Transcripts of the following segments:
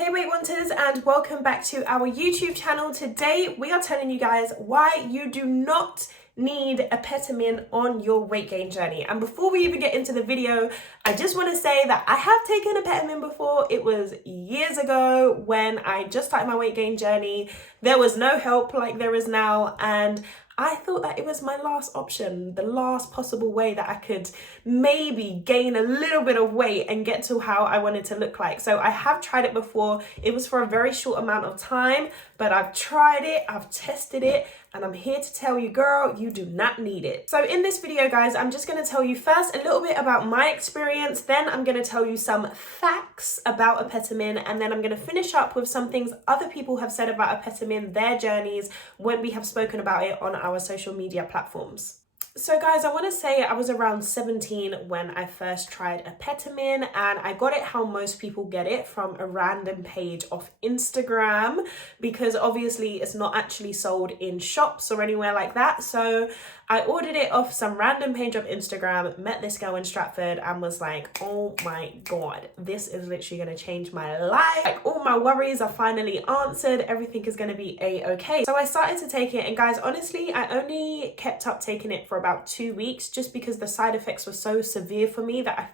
Hey Weight Wanters, and welcome back to our YouTube channel. Today we are telling you guys why you do not need Apetamin on your weight gain journey. And before we even get into the video, I just want to say that I have taken Apetamin before. It was years ago when I just started my weight gain journey. There was no help like there is now, and I thought that it was my last option, the last possible way that I could maybe gain a little bit of weight and get to how I wanted to look like. So I have tried it before. It was for a very short amount of time, but I've tried it, I've tested it, and I'm here to tell you, girl, you do not need it. So in this video, guys, I'm just gonna tell you first a little bit about my experience, then I'm gonna tell you some facts about Apetamin, and then I'm gonna finish up with some things other people have said about Apetamin, their journeys, when we have spoken about it on our social media platforms. So guys, I want to say I was around 17 when I first tried Apetamin, and I got it how most people get it, from a random page off Instagram, because obviously it's not actually sold in shops or anywhere like that. So I ordered it off some random page of Instagram, met this girl in Stratford and was like, oh my God, this is literally going to change my life. Like, all my worries are finally answered. Everything is going to be a-okay. So I started to take it, and guys, honestly, I only kept up taking it for about 2 weeks just because the side effects were so severe for me that I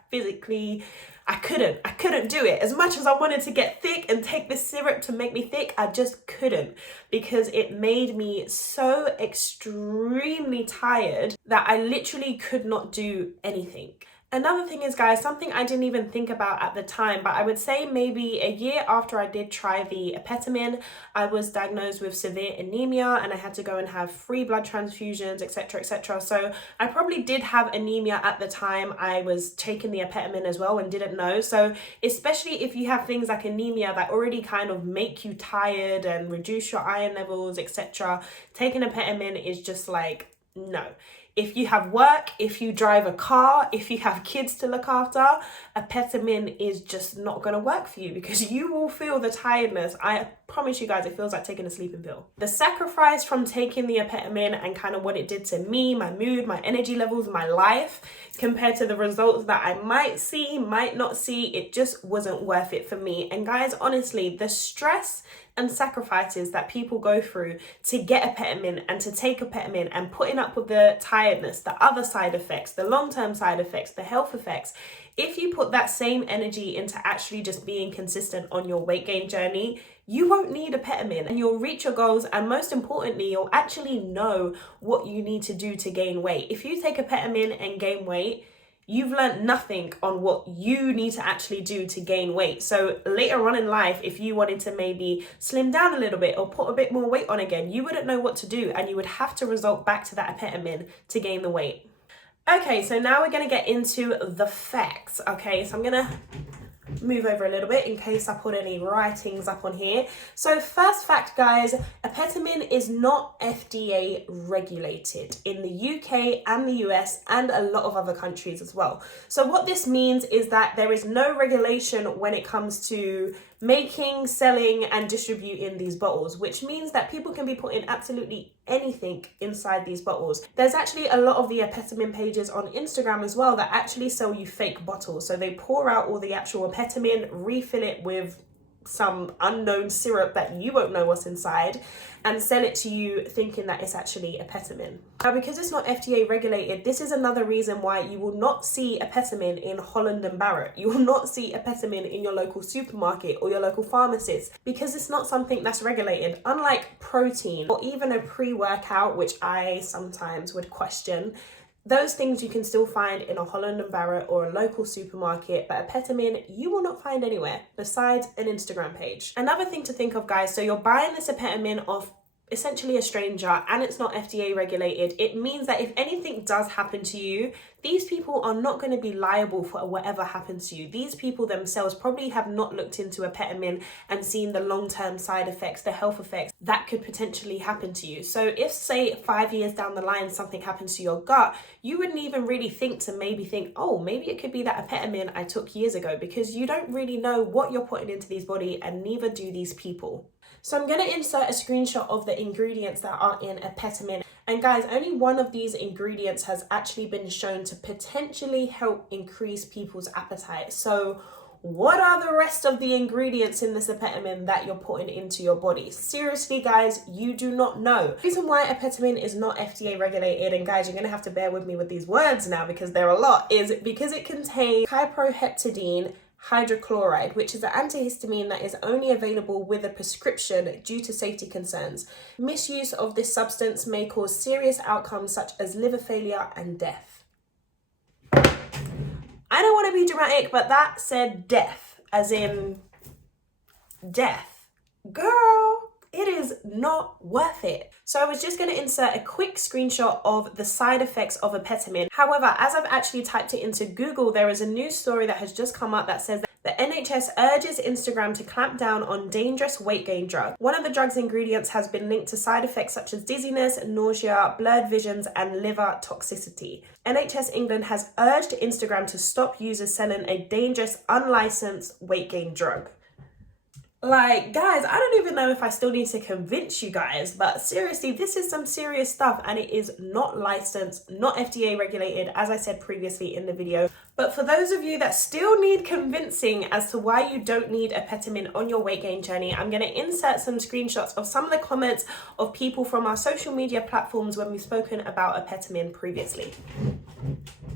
couldn't do it. As much as I wanted to get thick and take this syrup to make me thick, I just couldn't, because it made me so extremely tired that I literally could not do anything. Another thing is, guys, something I didn't even think about at the time, but I would say maybe a year after I did try the Apetamin, I was diagnosed with severe anemia and I had to go and have 3 blood transfusions, etc, etc. So I probably did have anemia at the time I was taking the Apetamin as well and didn't know. So especially if you have things like anemia that already kind of make you tired and reduce your iron levels, etc, taking Apetamin is just like, no. If you have work, if you drive a car, if you have kids to look after, Apetamin is just not going to work for you, because you will feel the tiredness. I promise you guys, it feels like taking a sleeping pill. The sacrifice from taking the Apetamin and kind of what it did to me, my mood, my energy levels, my life, compared to the results that I might see, might not see, it just wasn't worth it for me. And guys, honestly, the stress and sacrifices that people go through to get Apetamin and to take Apetamin, and putting up with the tiredness, the other side effects, the long-term side effects, the health effects, if you put that same energy into actually just being consistent on your weight gain journey, you won't need Apetamin and you'll reach your goals, and most importantly, you'll actually know what you need to do to gain weight. If you take Apetamin and gain weight, you've learned nothing on what you need to actually do to gain weight. So later on in life, if you wanted to maybe slim down a little bit or put a bit more weight on again, you wouldn't know what to do, and you would have to resort back to that Apetamin to gain the weight. Okay, so now we're gonna get into the facts. Okay, so I'm gonna move over a little bit in case I put any writings up on here. So first fact, guys, Apetamin is not FDA regulated in the UK and the US and a lot of other countries as well. So what this means is that there is no regulation when it comes to making, selling and distributing these bottles, which means that people can be putting absolutely anything inside these bottles. There's actually a lot of the Apetamin pages on Instagram as well that actually sell you fake bottles. So they pour out all the actual Apetamin, refill it with some unknown syrup that you won't know what's inside, and sell it to you thinking that it's actually Apetamin. Now, because it's not FDA regulated, this is another reason why you will not see Apetamin in Holland and Barrett. You will not see Apetamin in your local supermarket or your local pharmacist, because it's not something that's regulated. Unlike protein or even a pre-workout, which I sometimes would question, those things you can still find in a Holland and Barrett or a local supermarket, but Apetamin you will not find anywhere besides an Instagram page. Another thing to think of, guys, so you're buying this Apetamin off essentially a stranger and it's not FDA regulated. It means that if anything does happen to you, these people are not going to be liable for whatever happens to you. These people themselves probably have not looked into Apetamin and seen the long-term side effects, the health effects that could potentially happen to you. So if, say, 5 years down the line something happens to your gut, you wouldn't even really think, oh, maybe it could be that Apetamin I took years ago, because you don't really know what you're putting into these body, and neither do these people. So I'm going to insert a screenshot of the ingredients that are in Apetamin. And guys, only one of these ingredients has actually been shown to potentially help increase people's appetite. So what are the rest of the ingredients in this Apetamin that you're putting into your body? Seriously, guys, you do not know. The reason why Apetamin is not FDA regulated, and guys, you're going to have to bear with me with these words now because they're a lot, is because it contains cyproheptadine hydrochloride, which is an antihistamine that is only available with a prescription due to safety concerns. Misuse of this substance may cause serious outcomes such as liver failure and death. I don't want to be dramatic, but that said death, as in death. Girl, it is not worth it. So I was just going to insert a quick screenshot of the side effects of Apetamin. However, as I've actually typed it into Google, there is a news story that has just come up that says that the NHS urges Instagram to clamp down on dangerous weight gain drug. One of the drug's ingredients has been linked to side effects such as dizziness, nausea, blurred visions, and liver toxicity. NHS England has urged Instagram to stop users selling a dangerous, unlicensed weight gain drug. Like, guys, I don't even know if I still need to convince you guys, but seriously, this is some serious stuff and it is not licensed, not FDA regulated, as I said previously in the video. But for those of you that still need convincing as to why you don't need Apetamin on your weight gain journey, I'm going to insert some screenshots of some of the comments of people from our social media platforms when we've spoken about Apetamin previously.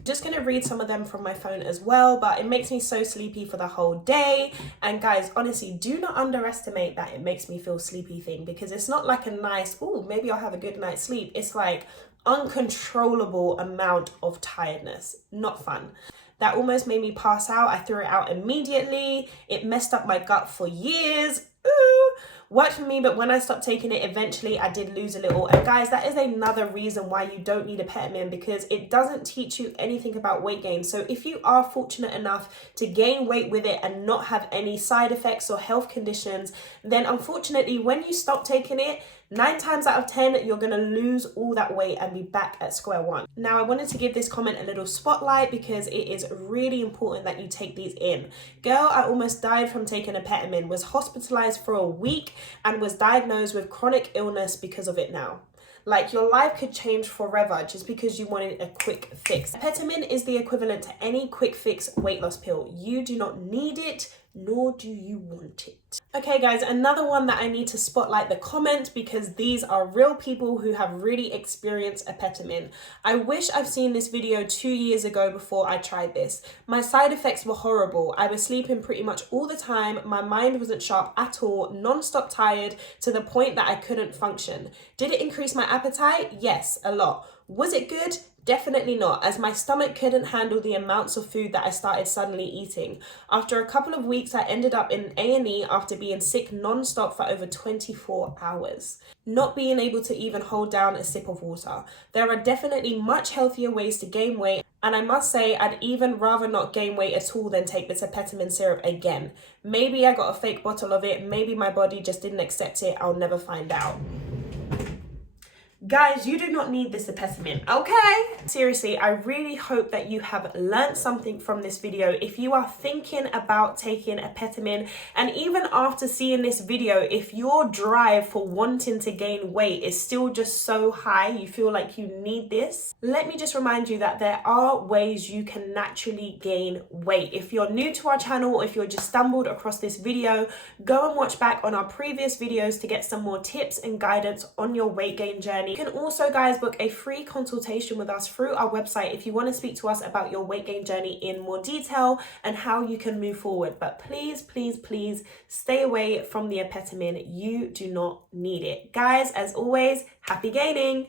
Just going to read some of them from my phone as well, but it makes me so sleepy for the whole day. And guys, honestly, do not underestimate that it makes me feel sleepy thing, because it's not like a nice, oh, maybe I'll have a good night's sleep. It's like uncontrollable amount of tiredness. Not fun. That almost made me pass out. I threw it out immediately. It messed up my gut for years. Ooh. Worked for me, but when I stopped taking it, eventually I did lose a little. And guys, that is another reason why you don't need Apetamin, because it doesn't teach you anything about weight gain. So if you are fortunate enough to gain weight with it and not have any side effects or health conditions, then unfortunately, when you stop taking it, 9 times out of 10, you're going to lose all that weight and be back at square one. Now, I wanted to give this comment a little spotlight because it is really important that you take these in. Girl, I almost died from taking Apetamin, was hospitalized for a week and was diagnosed with chronic illness because of it now. Like, your life could change forever just because you wanted a quick fix. Apetamin is the equivalent to any quick fix weight loss pill. You do not need it, nor do you want it. Okay guys, another one that I need to spotlight the comment, because these are real people who have really experienced Apetamin. I wish I've seen this video 2 years ago before I tried this. My side effects were horrible. I was sleeping pretty much all the time. My mind wasn't sharp at all, non-stop tired to the point that I couldn't function. Did it increase my appetite? Yes, a lot. Was it good? Definitely not, as my stomach couldn't handle the amounts of food that I started suddenly eating. After a couple of weeks, I ended up in A&E after being sick non-stop for over 24 hours, not being able to even hold down a sip of water. There are definitely much healthier ways to gain weight, and I must say I'd even rather not gain weight at all than take this Apetamin syrup again. Maybe I got a fake bottle of it, maybe my body just didn't accept it, I'll never find out. Guys, you do not need this Apetamin, okay? Seriously, I really hope that you have learned something from this video. If you are thinking about taking Apetamin, and even after seeing this video, if your drive for wanting to gain weight is still just so high, you feel like you need this, let me just remind you that there are ways you can naturally gain weight. If you're new to our channel, or if you're just stumbled across this video, go and watch back on our previous videos to get some more tips and guidance on your weight gain journey. You can also, guys, book a free consultation with us through our website if you want to speak to us about your weight gain journey in more detail and how you can move forward. But please, please, please stay away from the Apetamin. You do not need it. Guys, as always, happy gaining.